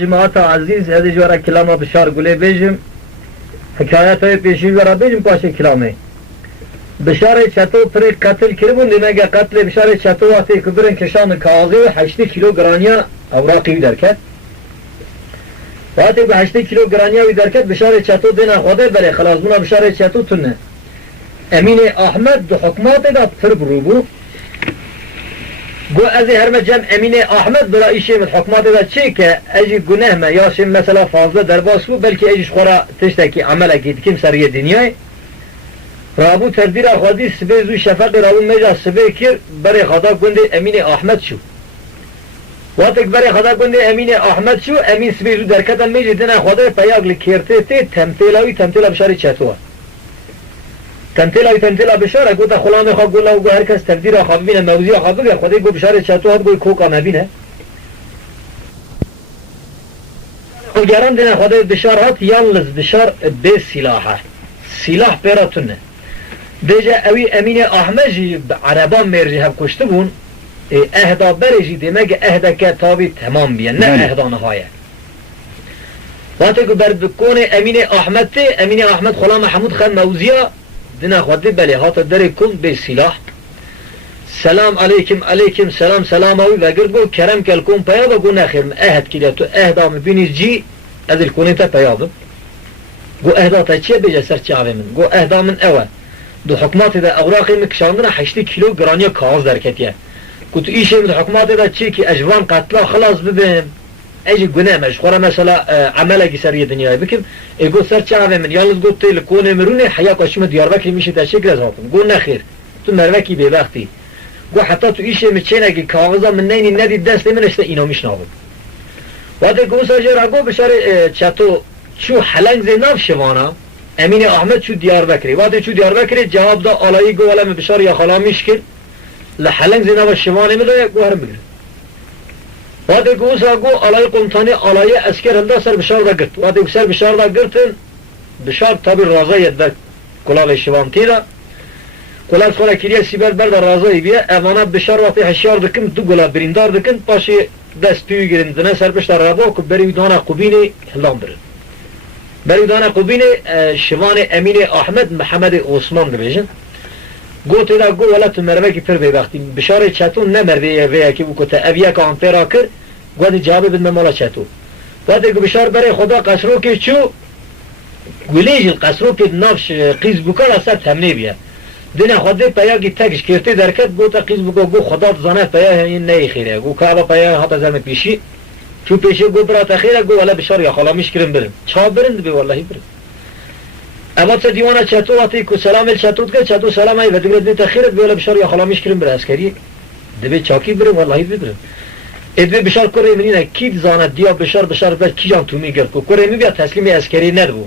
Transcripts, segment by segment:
جماعت عزیز هذه جوارا كلامه بشار قولي بيجم حكاياته بيشي جوارا بيجم باشي كلامه بشار چطو پر قتل کربون دیمه قتل بشار چطو واتی کبرن کشان کاغذی و 8 کیلو گرانیا اوراقی درکت واتی به 8 کیلو گرانیا وی درکت بشار چطو دینا خوده بله خلاص بنا بشار چطو تنه امین احمد دو حکمات دا پر بروبو گو از هر جمع امین احمد برا ایشه من حکمات دا چه که اجی گناه ما یا شم مثلا فاضله درباس بو بلکه اجیش خورا تشتکی عمله گید کم سریه دنیای رابو تردیر خودی سبه زو شفق رابو میجا سبه کر برای خدا گنده امین احمد شو وقتی برای خدا گنده امین احمد شو امین سبه زو درکتن میجا دن خدا پیاگ لکرته تی تمثیلاوی تمثیلا بشاری چطوه تمثیلا بشاره گوتا خلام خواه گولا و گو هر کس تردیر خواه ببینه موضوع خواه بگه خدا گو بشاری چطوه گوی کوکا نبینه خوگران دن خدا بشارات یالز بشار به سلاحه سلاح پیراتونه دیجا اوی امین احمد جی عربان مرجی هم کشته بون اهدا برجی دیمه اهدا که تابی تمام بیان نه اهدا نهایه وقتی که بر بکون امین احمد تی امین احمد خلا محمود خان موزیا دینا خواهده بله هاتا داره کن به سلاح سلام علیکم سلام اوی وگر گو کرم کل کن پیادا گو نخیر اهد کلی تو اهدا مبینی جی از الکونی تا پیادا گو اهدا تا چیه بیجه سر چاوه من گو اهدا من اوه دو حکمات دا اوراقی مکشاندن 8 کیلو گرانیا کاغذ درکتیه گو تو ایشه دو حکمات دا چی که اجوان قتلا خلاص ببین اجی گناه مش خورا مثلا عمله گی سر دنیای بکم گو سر چاوه من یالز گو تیل کونه مرونه حیا کاشم دیاربکری میشه تا شکل از هاتم گو نخیر تو مروکی به وقتی گو حتی تو ایشه مچینه کاغذا من نینی ندی دست منشته اینا میشناوم وقتی گو ساجر گو بشار چطو چو حلنگ زیناف شوانا امین احمد چو دیاربکری وقتی چو دیاربکری جواب دا آلایی گو ولم بشار یا خلا میشکل لحلنگ زیناف شوانه میده گو هرم بگیره وقتی گو سا گو آلای قمتانی آلایی اسکر هلده سر بشار دا گرت وقتی سر بشار دا گرتن بشار تابی رازای دا کلال شوان تیدا کلال خولا کلیه سیبر برد رازای بیه اوانا بشار وقتی هشیار دکن دو گلا بریندار دکن پاشی دست پیوی گرندنه سر بشتر رابا که بری دانا قبینی هلان برد بری دانا قبینی شوان امین احمد محمد عثمان ببیشن گو تیدا گو ولا تو مروه کی پر ببختی بشار چطون نمروه ویا که بو کتا اویا که آنپیرا کر گو دی جوابه بدن مالا چطون وقتی گو بشار برای خدا قصرو که چو گولیج القصرو که نافش قیز بکر اصلا تمنی بیا دینا خدا پیاگی تکش کرتی درکت گو تا قیز بکر گو خدا زانه پیا این نی خیره گو کعبا پیا حتا زرم پیشی چو پیشی گو برات خیره گو ولا بشار یا خلا میشکرم برم چا برند بی والله برم اما تا دیوانا چطور وقتی که سلام چطور که چطور سلام ای و دیگر دیتا خیرت بیولا بشار یا خلا میشکرم بر اسکری دبی چاکی برم والله برم ادوی بشار کره منینه کی زاند دیا بشار بعد کی جان تو میگرد که کره میبیا تسلیم اسکری ندبو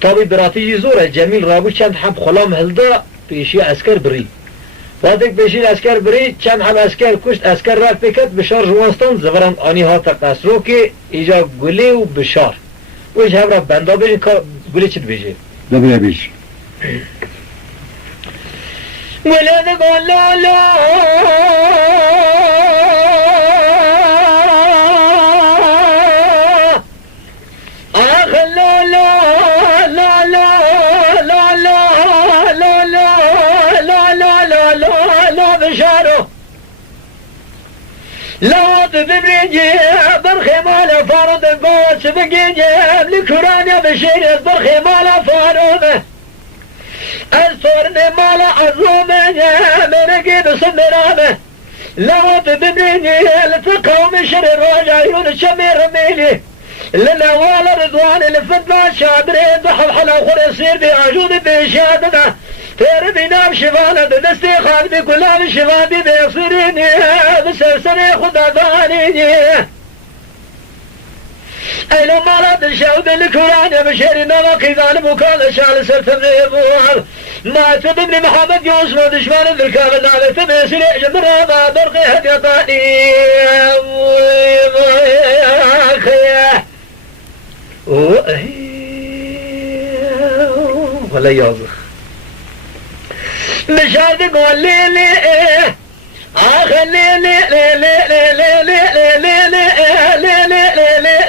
تابی براتی زوره جمیل رابو چند هم خلام هلده پیشی اسکر بری وقتی پیشی اسکر بری چند هم اسکر کشت اسکر رک بکت بشار جوانستان زورم آنی ها تا قصرو که ایجا گلی و بشار ویش هم را بندا بیشن که گلی چید بیشه دبیه بیش ولد گلالا آخ لا لا لا لا لا لا لا لا لا لا لا لا بشارو لا تبريجي برخي مالا فارض البوس بقيجي لكرانيا بشير برخي مالا فارض الصورني مالا عزومي مرقي بصمرامه لا تبريجي لتقوم شر الراجع يون شمير ميلي لنا والا رضوان الفتنة شابري ضحل حلا خرسير بعجود بشادنا تربي نام شفانا بدستي خالدي كلها بشفادي بيصيريني بسرسري خدا ضانيني اي لو مرض الشعب الكوراني بشيري نواقي ظالم وكان شعل سرتبني بوهر ما تبني محمد يوسف دشمان ذلكاب نالي تبسري جمرا ما برقي هدي طاني ولا يازخ مش عارف يقول لي ليه آخر ليه ليه ليه ليه ليه ليه ليه ليه ليه ليه ليه